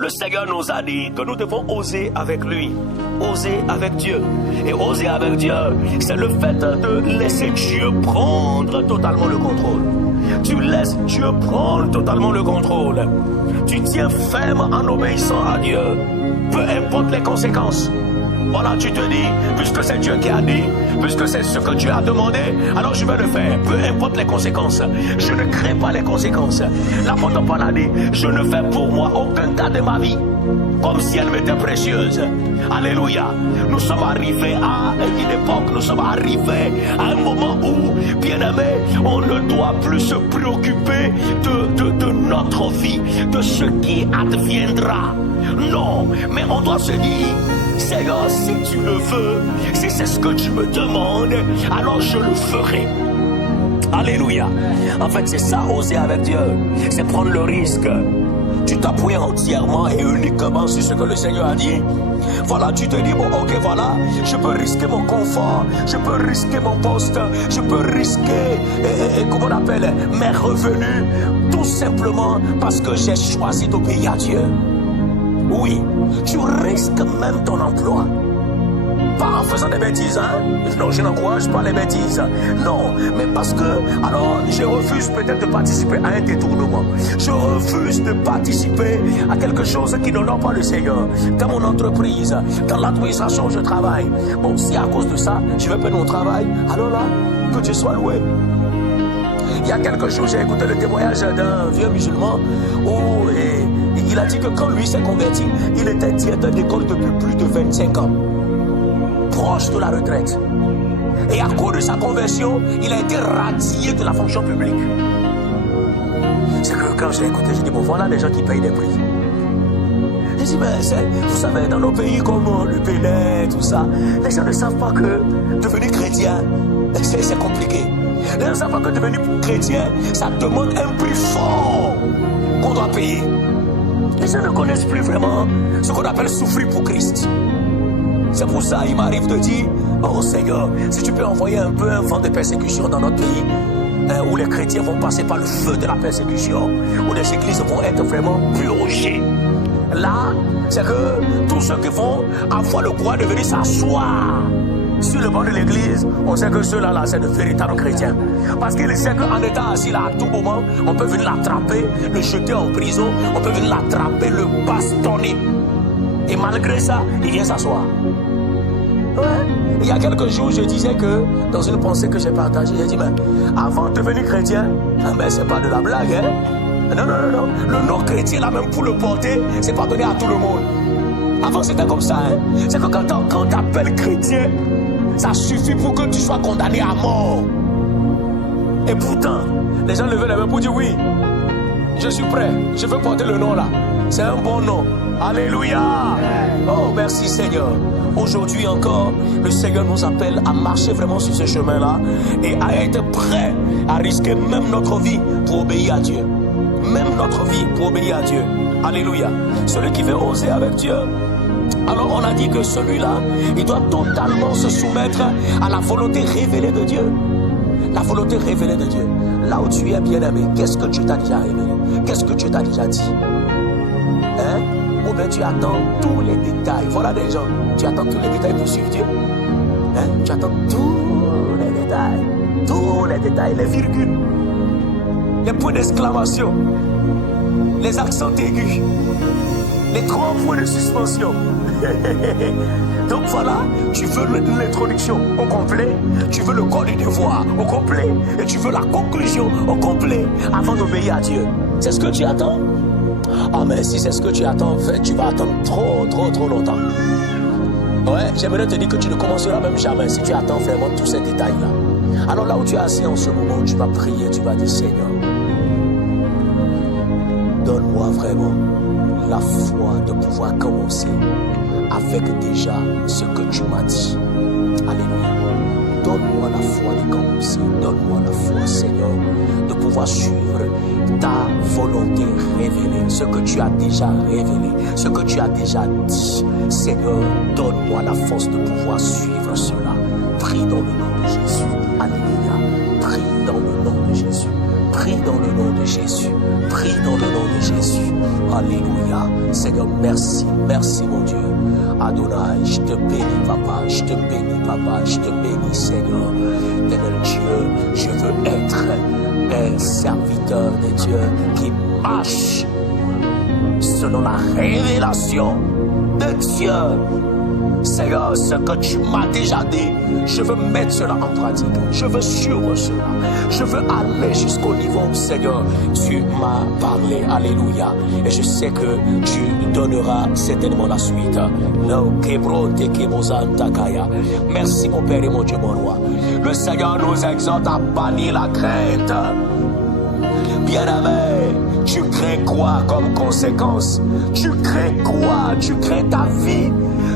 Le Seigneur nous a dit que nous devons oser avec lui, oser avec Dieu. Et oser avec Dieu, c'est le fait de laisser Dieu prendre totalement le contrôle. Tu laisses Dieu prendre totalement le contrôle. Tu tiens ferme en obéissant à Dieu, peu importe les conséquences. Voilà, tu te dis, puisque c'est Dieu qui a dit, puisque c'est ce que Dieu a demandé, alors je vais le faire, peu importe les conséquences. Je ne crains pas les conséquences. L'apôtre Paul a dit, je ne fais pour moi aucun cas de ma vie, comme si elle m'était précieuse. Alléluia. Nous sommes arrivés à une époque, nous sommes arrivés à un moment où, bien aimé, on ne doit plus se préoccuper de notre vie, de ce qui adviendra. Non, mais on doit se dire, Seigneur, si tu le veux, si c'est ce que tu me demandes, alors je le ferai. Alléluia. En fait, c'est ça, oser avec Dieu. C'est prendre le risque. Tu t'appuies entièrement et uniquement sur ce que le Seigneur a dit. Voilà, tu te dis, bon, ok, voilà, je peux risquer mon confort, je peux risquer mon poste, je peux risquer, comment on appelle, mes revenus, tout simplement parce que j'ai choisi d'obéir à Dieu. Oui, tu risques même ton emploi. Pas en faisant des bêtises, hein? Non, je n'encourage pas les bêtises. Non, mais parce que, alors, je refuse peut-être de participer à un détournement. Je refuse de participer à quelque chose qui n'honore pas le Seigneur. Dans mon entreprise, dans l'administration où je travaille. Bon, si à cause de ça, je vais perdre mon travail, alors là, que Dieu soit loué. Il y a quelques jours, j'ai écouté le témoignage d'un vieux musulman où il a dit que quand lui s'est converti, il était directeur d'école depuis plus de 25 ans. Proche de la retraite. Et à cause de sa conversion, il a été radié de la fonction publique. C'est que quand j'ai écouté, j'ai dit, bon, voilà les gens qui payent des prix. J'ai dit, mais vous savez, dans nos pays comme le Bénin, tout ça, les gens ne savent pas que devenir chrétien, c'est compliqué. Les gens ne savent pas que devenir chrétien, ça demande un prix fort qu'on doit payer. Les gens ne connaissent plus vraiment ce qu'on appelle souffrir pour Christ. C'est pour ça qu'il m'arrive de dire, oh Seigneur, si tu peux envoyer un peu un vent de persécution dans notre pays, où les chrétiens vont passer par le feu de la persécution, où les églises vont être vraiment purgées. Là, c'est que tous ceux qui vont avoir le droit de venir s'asseoir sur le banc de l'église, on sait que ceux-là, c'est de véritables chrétiens. Parce qu'ils savent qu'en étant assis là, à tout moment, on peut venir l'attraper, le jeter en prison, on peut venir l'attraper, le bastonner. Et malgré ça, il vient s'asseoir. Ouais. Il y a quelques jours, je disais que, dans une pensée que j'ai partagée, j'ai dit, mais avant de devenir chrétien, mais c'est pas de la blague, hein? Non. Le nom chrétien, là, même pour le porter, c'est pas donné à tout le monde. Avant, c'était comme ça, hein? C'est que quand t'appelles chrétien, ça suffit pour que tu sois condamné à mort. Et pourtant, les gens levaient les mains pour dire, oui, je suis prêt, je veux porter le nom là. C'est un bon nom. Alléluia. Oh, merci Seigneur. Aujourd'hui encore, le Seigneur nous appelle à marcher vraiment sur ce chemin-là et à être prêt à risquer même notre vie pour obéir à Dieu. Même notre vie pour obéir à Dieu. Alléluia. Celui qui veut oser avec Dieu. Alors on a dit que celui-là, il doit totalement se soumettre à la volonté révélée de Dieu. La volonté révélée de Dieu. Là où tu es bien-aimé, qu'est-ce que Dieu t'a déjà révélé? Qu'est-ce que Dieu t'a déjà dit? Hein? Ou bien tu attends tous les détails. Voilà des gens, tu attends tous les détails pour suivre Dieu. Hein? Tu attends tous les détails, les virgules, les points d'exclamation, les accents aigus, les 3 points de suspension. Donc voilà, tu veux l'introduction au complet, tu veux le corps du devoir au complet, et tu veux la conclusion au complet avant d'obéir à Dieu. C'est ce que tu attends? Ah mais si c'est ce que tu attends, en fait, tu vas attendre trop longtemps. Ouais, j'aimerais te dire que tu ne commenceras même jamais si tu attends vraiment tous ces détails-là. Alors là où tu es assis en ce moment, tu vas prier, tu vas dire, Seigneur, donne-moi vraiment la foi de pouvoir commencer avec déjà ce que tu m'as dit. Alléluia. Donne-moi la foi de commencer. Donne-moi la foi, Seigneur, de pouvoir suivre ta volonté révélée, ce que tu as déjà révélé, ce que tu as déjà dit. Seigneur, donne-moi la force de pouvoir suivre cela. Prie dans le nom de Jésus. Alléluia. Prie dans le nom de Jésus. Prie dans le nom de Jésus. Prie dans le nom de Jésus. Alléluia. Seigneur, merci. Merci, mon Dieu. Adonai, je te bénis, papa. Je te bénis, papa. Je te bénis, Seigneur. Éternel Dieu, je veux être un serviteur de Dieu qui marche selon la révélation de Dieu. Seigneur, ce que tu m'as déjà dit, je veux mettre cela en pratique. Je veux suivre cela. Je veux aller jusqu'au niveau, Seigneur, tu m'as parlé. Alléluia. Et je sais que tu donneras certainement la suite. Merci, mon Père et mon Dieu, mon roi. Le Seigneur nous exhorte à bannir la crainte. Bien-aimé, tu crains quoi comme conséquence? Tu crains quoi? Tu crains ta vie?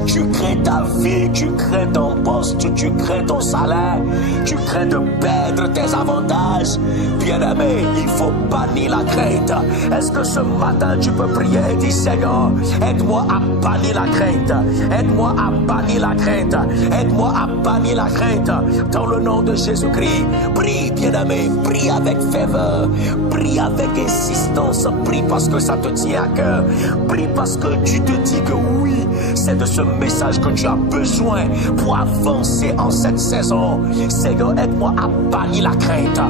Tu crains ta vie, tu crains ton poste, tu crains ton salaire, tu crains de perdre tes avantages. Bien-aimé, il faut bannir la crainte. Est-ce que ce matin tu peux prier et dire Seigneur, aide-moi à bannir la crainte, aide-moi à bannir la crainte, aide-moi à bannir la crainte dans le nom de Jésus-Christ. Prie, bien-aimé, prie avec ferveur, prie avec insistance, prie parce que ça te tient à cœur, prie parce que tu te dis que oui, c'est de ce message que tu as besoin pour avancer en cette saison. Seigneur, aide-moi à bannir la crainte,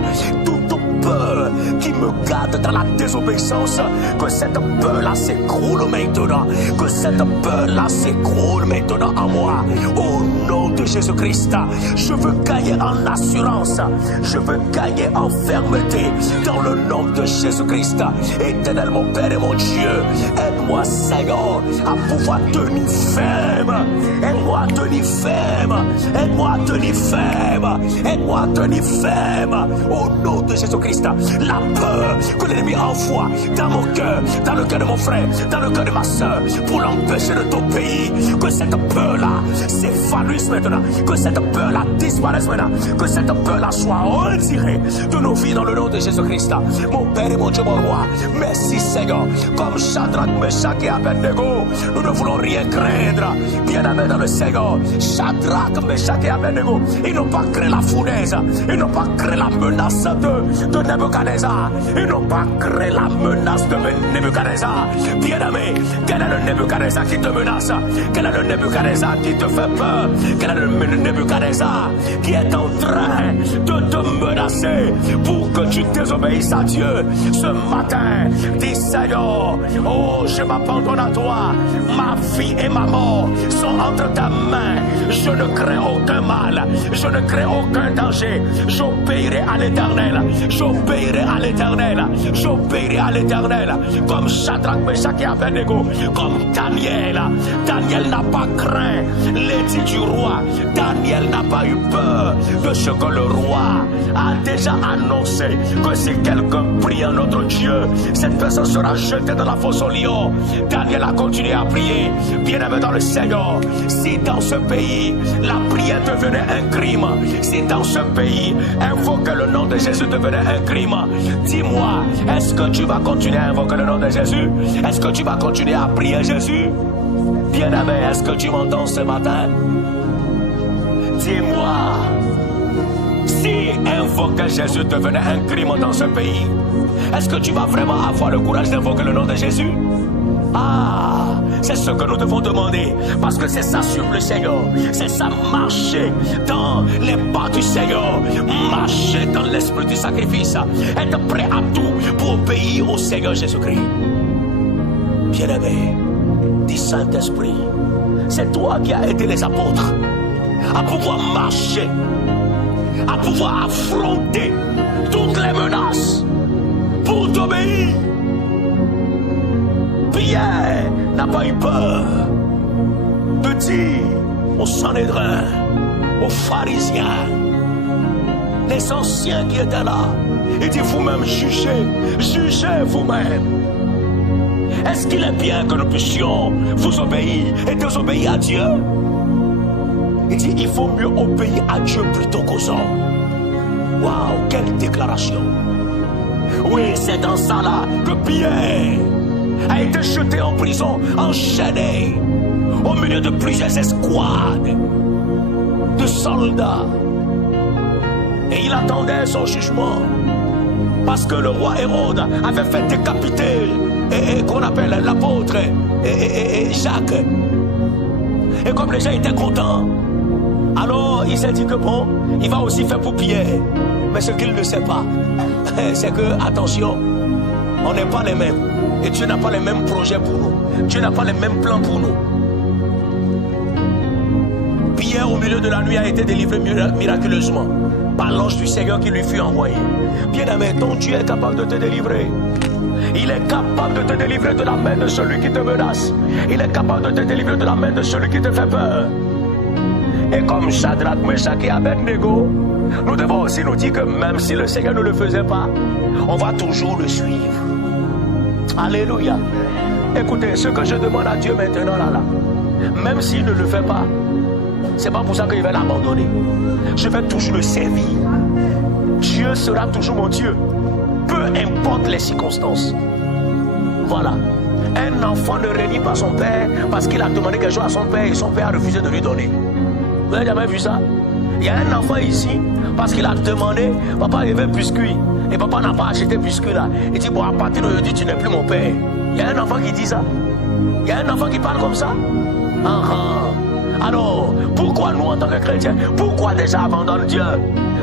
toute peur qui me garde dans la désobéissance, que cette peur-là s'écroule maintenant, que cette peur-là s'écroule maintenant en moi. Au nom de Jésus-Christ, je veux gagner en assurance, je veux gagner en fermeté dans le nom de Jésus-Christ. Éternel mon Père et mon Dieu, aide-moi Seigneur à pouvoir tenir ferme, aide-moi à tenir ferme, aide-moi à tenir ferme, aide-moi à tenir ferme au nom de Jésus-Christ. La peur que l'ennemi envoie dans mon cœur, dans le cœur de mon frère, dans le cœur de ma soeur, pour l'empêcher de t'obéir, que cette peur-là s'évanouisse maintenant, que cette peur-là disparaisse maintenant, que cette peur-là soit retirée de nos vies dans le nom de Jésus-Christ. Mon Père et mon Dieu, mon roi, merci Seigneur. Comme Shadrach, Meshach et Abednego, nous ne voulons rien craindre. Bien-aimé dans le Seigneur, Shadrach, Meshach et Abednego, ils n'ont pas créé la fournaise, ils n'ont pas créé la menace de Nebuchadnezzar. Ils n'ont pas créé la menace de Nebuchadnezzar. Bien-aimé, quel est le Nebuchadnezzar qui te menace? Quel est le Nebuchadnezzar qui te fait peur? Quel est le Nebuchadnezzar qui est en train de te menacer pour que tu désobéisses à Dieu? Ce matin, dis Seigneur, oh, je m'abandonne à toi. Ma vie et ma mort sont entre ta main. Je ne crains aucun mal. Je ne crains aucun danger. J'obéirai à l'Éternel. J'obéirai à l'Éternel. J'obéirai à l'Éternel. Comme Shadrach, Meshach et Abednego. Comme Daniel. Daniel n'a pas craint l'édit du roi. Daniel n'a pas eu peur de ce que le roi a déjà annoncé, que si quelqu'un prie à notre Dieu, cette personne sera jetée dans la fosse au lion. Daniel a continué à prier. Bien-aimé dans le Seigneur, si dans ce pays la prière devenait un crime, si dans ce pays invoquer le nom de Jésus devenait un crime, dis-moi, est-ce que tu vas continuer à invoquer le nom de Jésus? Est-ce que tu vas continuer à prier Jésus? Bien-aimé, est-ce que tu m'entends ce matin? Dis-moi, si invoquer Jésus devenait un crime dans ce pays, est-ce que tu vas vraiment avoir le courage d'invoquer le nom de Jésus? Ah, c'est ce que nous devons demander, parce que c'est ça suivre le Seigneur, c'est ça marcher dans les pas du Seigneur, marcher dans l'esprit du sacrifice, être prêt à tout pour obéir au Seigneur Jésus-Christ. Bien-aimé, dis Saint-Esprit, c'est toi qui as aidé les apôtres à pouvoir marcher, à pouvoir affronter toutes les menaces pour t'obéir. Pierre n'a pas eu peur de dire aux Sanhédrin, aux pharisiens, les anciens qui étaient là, il dit vous-même jugez vous-même. Est-ce qu'il est bien que nous puissions vous obéir et désobéir à Dieu? Il dit il faut mieux obéir à Dieu plutôt qu'aux hommes. Waouh, quelle déclaration! Oui, c'est dans ça là que Pierre a été jeté en prison, enchaîné au milieu de plusieurs escouades de soldats. Et il attendait son jugement. Parce que le roi Hérode avait fait décapiter qu'on appelle l'apôtre et Jacques. Et comme les gens étaient contents, alors il s'est dit que bon, il va aussi faire pour Pierre. Mais ce qu'il ne sait pas, c'est que, attention, on n'est pas les mêmes. Et Dieu n'a pas les mêmes projets pour nous. Dieu n'a pas les mêmes plans pour nous. Pierre, au milieu de la nuit, a été délivré miraculeusement par l'ange du Seigneur qui lui fut envoyé. Bien-aimé, ton Dieu est capable de te délivrer. Il est capable de te délivrer de la main de celui qui te menace. Il est capable de te délivrer de la main de celui qui te fait peur. Et comme Shadrach, Meshach et Abednego, nous devons aussi nous dire que même si le Seigneur ne le faisait pas, on va toujours le suivre. Alléluia. Écoutez, ce que je demande à Dieu maintenant là, même s'il ne le fait pas, c'est pas pour ça qu'il va l'abandonner. Je vais toujours le servir. Dieu sera toujours mon Dieu. Peu importe les circonstances. Voilà. Un enfant ne réunit pas son père parce qu'il a demandé quelque chose à son père et son père a refusé de lui donner. Vous avez jamais vu ça? Il y a un enfant ici parce qu'il a demandé, papa il veut biscuit. Et papa n'a pas acheté biscuit là. Il dit, bon, à partir d'aujourd'hui, tu n'es plus mon père. Il y a un enfant qui dit ça. Il y a un enfant qui parle comme ça. Alors, pourquoi nous en tant que chrétiens, pourquoi déjà abandonner Dieu?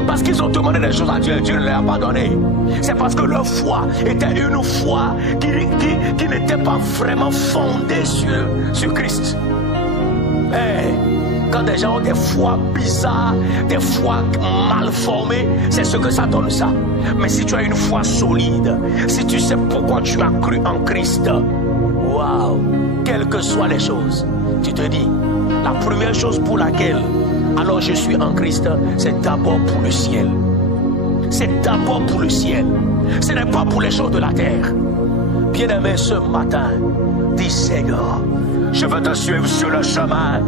Parce qu'ils ont demandé des choses à Dieu et Dieu ne les a pas données. C'est parce que leur foi était une foi qui n'était pas vraiment fondée sur Christ. Quand des gens ont des foi bizarres, des foi mal formées, c'est ce que ça donne ça. Mais si tu as une foi solide, si tu sais pourquoi tu as cru en Christ, waouh, quelles que soient les choses, tu te dis, la première chose pour laquelle alors je suis en Christ, c'est d'abord pour le ciel. C'est d'abord pour le ciel. Ce n'est pas pour les choses de la terre. Bien-aimé, ce matin, dis Seigneur, je veux te suivre sur le chemin.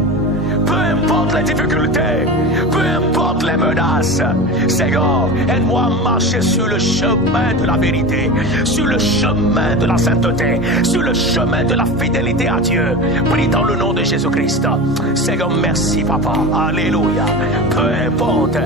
Peu importe les difficultés, peu importe les menaces, Seigneur, aide-moi à marcher sur le chemin de la vérité, sur le chemin de la sainteté, sur le chemin de la fidélité à Dieu. Prie dans le nom de Jésus-Christ. Seigneur, merci Papa. Alléluia. Peu importe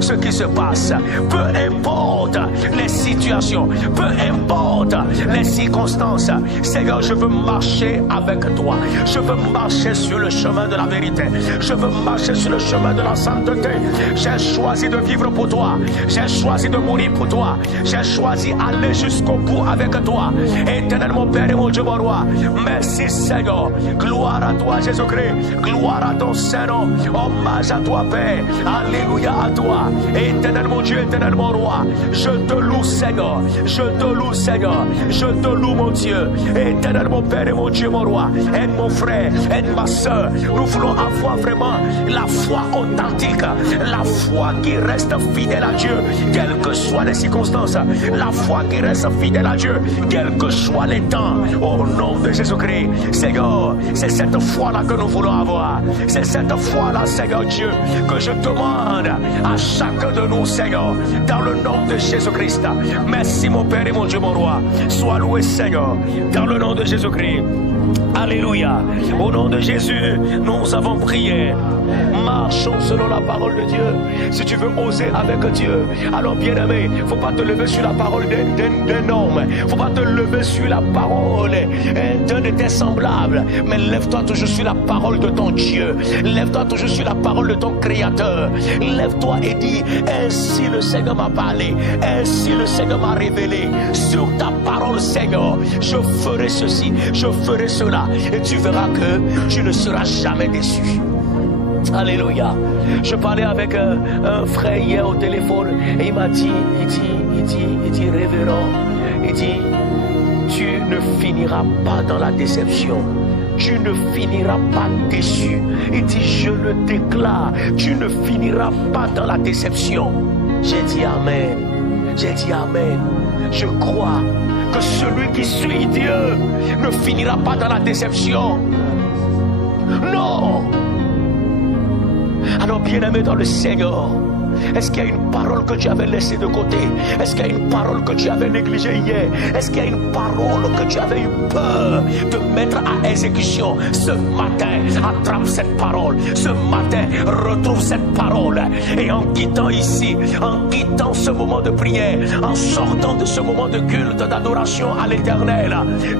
ce qui se passe, peu importe les situations, peu importe les circonstances, Seigneur, je veux marcher avec toi. Je veux marcher sur le chemin de la vérité. Je veux marcher sur le chemin de la sainteté. J'ai choisi de vivre pour toi. J'ai choisi de mourir pour toi. J'ai choisi d'aller jusqu'au bout avec toi. Éternel mon Père et mon Dieu mon roi. Merci Seigneur. Gloire à toi Jésus-Christ. Gloire à ton Saint-Nom. Hommage à toi Père. Alléluia à toi. Éternel mon Dieu, éternel mon roi. Je te loue Seigneur. Je te loue Seigneur. Je te loue mon Dieu. Éternel mon Père et mon Dieu mon roi. Aide mon frère. Aide ma soeur, nous voulons avoir vraiment la foi authentique, la foi qui reste fidèle à Dieu, quelles que soient les circonstances, la foi qui reste fidèle à Dieu, quels que soient les temps, au nom de Jésus-Christ. Seigneur, c'est cette foi-là que nous voulons avoir, c'est cette foi-là, Seigneur Dieu, que je demande à chacun de nous, Seigneur, dans le nom de Jésus-Christ. Merci mon Père et mon Dieu, mon roi. Sois loué, Seigneur, dans le nom de Jésus-Christ. Alléluia. Au nom de Jésus, nous avons prié. Marchons selon la parole de Dieu. Si tu veux oser avec Dieu, alors bien-aimé, il ne faut pas te lever sur la parole d'un homme. Il ne faut pas te lever sur la parole d'un de tes semblables. Mais lève-toi toujours sur la parole de ton Dieu. Lève-toi toujours sur la parole de ton Créateur. Lève-toi et dis, ainsi le Seigneur m'a parlé. Ainsi le Seigneur m'a révélé. Sur ta parole, Seigneur, je ferai ceci, je ferai cela. Et tu verras que tu ne seras jamais déçu. Alléluia. Je parlais avec un frère hier au téléphone et il m'a dit, il dit, révérend, il dit, tu ne finiras pas dans la déception. Tu ne finiras pas déçu. Il dit, je le déclare, tu ne finiras pas dans la déception. J'ai dit Amen. J'ai dit Amen. Je crois que celui qui suit Dieu ne finira pas dans la déception. Non. Alors bien-aimé dans le Seigneur, Est-ce qu'il y a une parole que tu avais laissée de côté? Est-ce qu'il y a une parole que tu avais négligée hier? Est-ce qu'il y a une parole que tu avais eu peur de mettre à exécution? Ce matin, attrape cette parole. Ce matin, retrouve cette parole. Et en quittant ici, en quittant ce moment de prière, en sortant de ce moment de culte, d'adoration à l'Éternel,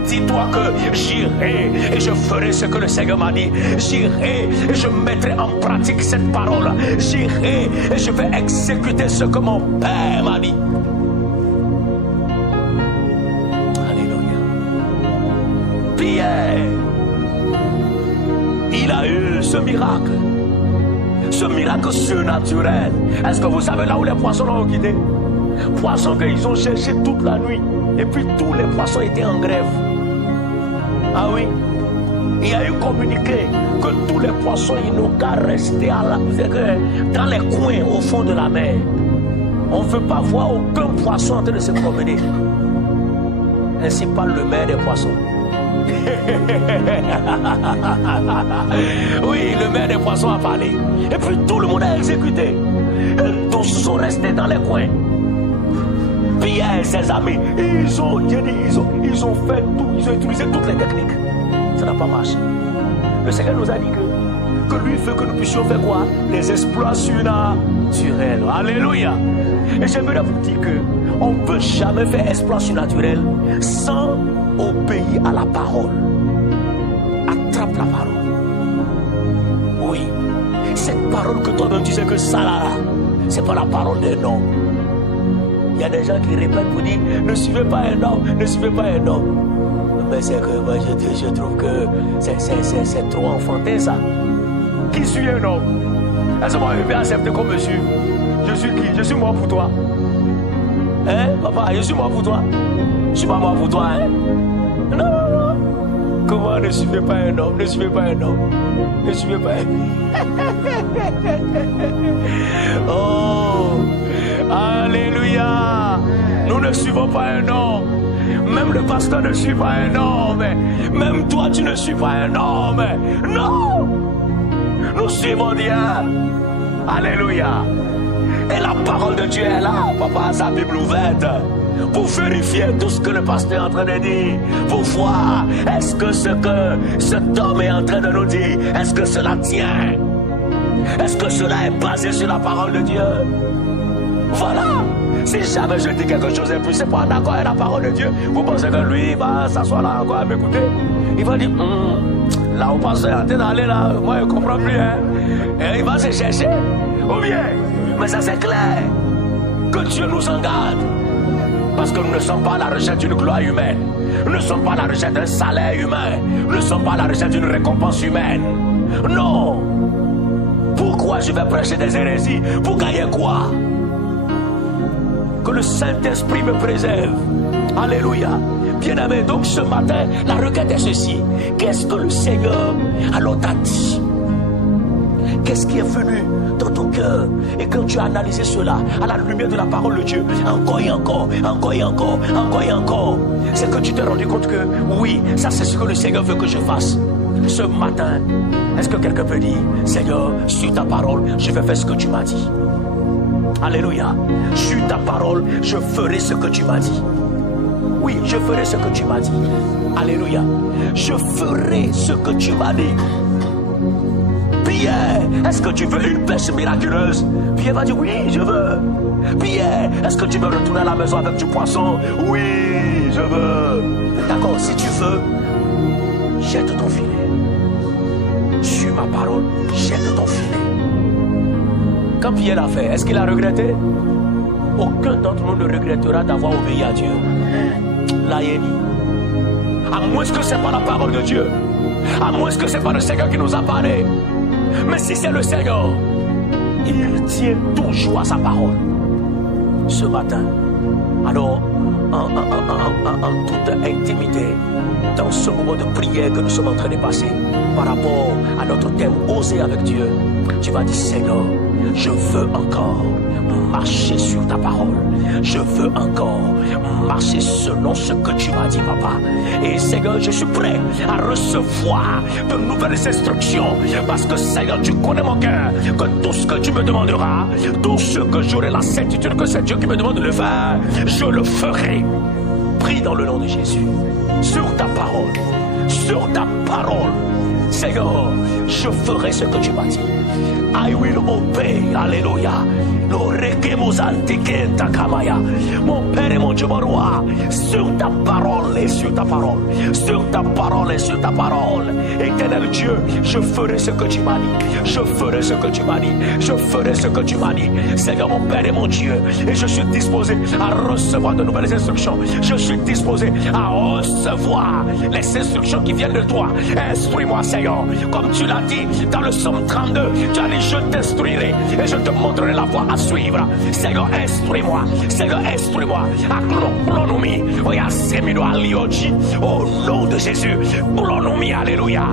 dis-toi que j'irai et je ferai ce que le Seigneur m'a dit. J'irai et je mettrai en pratique cette parole. J'irai et je vais exécuter ce que mon Père m'a dit. Alléluia. Pierre, il a eu ce miracle surnaturel. Est-ce que vous savez là où les poissons l'ont quitté? Poissons qu'ils ont cherché toute la nuit. Et puis tous les poissons étaient en grève. Ah oui. Il a eu communiqué que tous les poissons, ils n'ont qu'à rester dans les coins au fond de la mer. On ne veut pas voir aucun poisson en train de se promener. Ainsi parle le maire des poissons. Oui, le maire des poissons a parlé. Et puis tout le monde a exécuté. Et tous sont restés dans les coins. Pierre et ses amis, ils ont fait tout, ils ont utilisé toutes les techniques. Ça n'a pas marché. Le Seigneur nous a dit que lui veut que nous puissions faire quoi? Des exploits surnaturels. Alléluia. Et j'aimerais vous dire qu'on ne peut jamais faire exploit surnaturel sans obéir à la parole. Attrape la parole. Oui. Cette parole que toi-même tu sais que ça là, c'est pas la parole d'un homme. Il y a des gens qui répètent pour dire ne suivez pas un homme, ne suivez pas un homme. Mais c'est que moi je trouve que c'est trop enfantin ça. Qui suit un homme? Est-ce que moi je vais accepter comme monsieur? Je suis qui? Je suis mort pour toi. Hein, papa, je suis mort pour toi. Je suis pas mort pour toi, hein? Non. Comment ne suivez pas un homme? Ne suivez pas un homme. Ne suivez pas un Oh! Alléluia! Nous ne suivons pas un homme. Même le pasteur ne suit pas un homme. Même toi, tu ne suis pas un homme. Non! Nous suivons Dieu. Alléluia! Et la parole de Dieu est là. Papa a sa Bible ouverte pour vérifier tout ce que le pasteur est en train de dire. Pour voir, est-ce que ce que cet homme est en train de nous dire, est-ce que cela tient? Est-ce que cela est basé sur la parole de Dieu? Voilà. Si jamais je dis quelque chose et puis c'est pas en accord avec la parole de Dieu, vous pensez que lui va s'asseoir là encore à m'écouter? Il va dire, là où pasteur est allé là, moi je ne comprends plus. Hein? Et il va se chercher. Ou bien, mais ça c'est clair, que Dieu nous en garde. Parce que nous ne sommes pas à la recherche d'une gloire humaine. Nous ne sommes pas à la recherche d'un salaire humain. Nous ne sommes pas à la recherche d'une récompense humaine. Non. Pourquoi je vais prêcher des hérésies? Pour gagner quoi? Que le Saint-Esprit me préserve. Alléluia. Bien-aimé, donc ce matin, la requête est ceci. Qu'est-ce que le Seigneur alors t'a dit? Qu'est-ce qui est venu dans ton cœur? Et quand tu as analysé cela à la lumière de la parole de Dieu, encore et encore, encore et encore, encore et encore, c'est que tu t'es rendu compte que oui, ça c'est ce que le Seigneur veut que je fasse. Ce matin, est-ce que quelqu'un peut dire, Seigneur, sur ta parole, je vais faire ce que tu m'as dit? Alléluia. Sur ta parole, je ferai ce que tu m'as dit. Oui, je ferai ce que tu m'as dit. Alléluia. Je ferai ce que tu m'as dit. Pierre, est-ce que tu veux une pêche miraculeuse? Pierre va dire oui, je veux. Pierre, est-ce que tu veux retourner à la maison avec du poisson? Oui, je veux. D'accord, si tu veux, jette ton filet. Sur ma parole, jette ton filet. Quand Pierre l'a fait, est-ce qu'il a regretté? Aucun d'entre nous ne regrettera d'avoir obéi à Dieu. Là, il est dit. À moins que ce n'est pas la parole de Dieu. À moins que ce n'est pas le Seigneur qui nous a parlé. Mais si c'est le Seigneur, il tient toujours à sa parole. Ce matin, alors, en toute intimité, dans ce moment de prière que nous sommes en train de passer, par rapport à notre thème oser avec Dieu, tu vas dire, Seigneur, je veux encore marcher sur ta parole. Je veux encore marcher selon ce que tu m'as dit, papa. Et c'est Seigneur, je suis prêt à recevoir de nouvelles instructions. Parce que Seigneur, tu connais mon cœur. Que tout ce que tu me demanderas, tout ce que j'aurai la certitude que c'est Dieu qui me demande de le faire, je le ferai. Prie dans le nom de Jésus. Sur ta parole. Sur ta parole. Seigneur, je ferai ce que tu m'as dit. I will obey. Alléluia. Mon Père et mon Dieu, mon roi, sur ta parole et sur ta parole, sur ta parole et sur ta parole, éternel Dieu, je ferai ce que tu m'as dit, je ferai ce que tu m'as dit, je ferai ce que tu m'as dit, Seigneur mon Père et mon Dieu, et je suis disposé à recevoir de nouvelles instructions, je suis disposé à recevoir les instructions qui viennent de toi. Instruis-moi, Seigneur, comme tu l'as dit dans le psaume 32, tu as dit, je t'instruirai et je te montrerai la voie à suivre. Seigneur, instruis-moi. Seigneur, instruis-moi. Au nom de Jésus. Alléluia.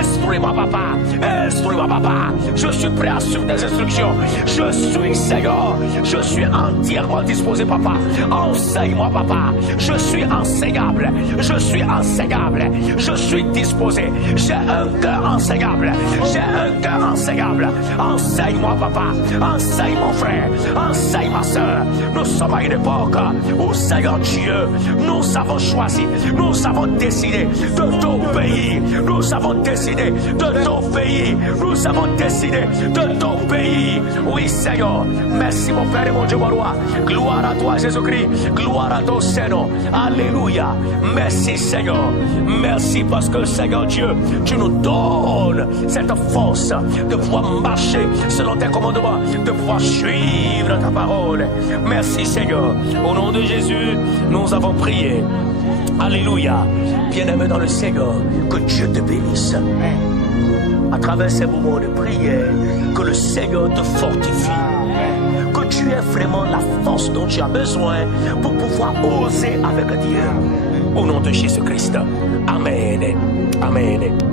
Instruis-moi, papa. Instruis-moi, papa. Je suis prêt à suivre tes instructions. Je suis, Seigneur. Je suis entièrement disposé, papa. Enseigne-moi, papa. Je suis enseignable. Je suis enseignable. Je suis disposé. J'ai un cœur enseignable. J'ai un cœur enseignable. Enseigne-moi, papa. Enseigne mon frère. Enseigne ma soeur. Nous sommes à une époque où, Seigneur Dieu, nous avons choisi, nous avons décidé de t'obéir. Nous avons décidé de t'obéir. Nous avons décidé de t'obéir. Oui, Seigneur. Merci, mon Père et mon Dieu, mon roi. Gloire à toi, Jésus-Christ. Gloire à ton Seigneur. Alléluia. Merci, Seigneur. Merci parce que, Seigneur Dieu, tu nous donnes cette force de pouvoir marcher selon tes commandements, de pouvoir suivre ta parole. Merci, Seigneur. Au nom de Jésus, nous avons prié. Alléluia. Bien-aimé dans le Seigneur, que Dieu te bénisse. À travers ces moments de prière, que le Seigneur te fortifie. Que tu aies vraiment la force dont tu as besoin pour pouvoir oser avec Dieu. Au nom de Jésus-Christ. Amen. Amen.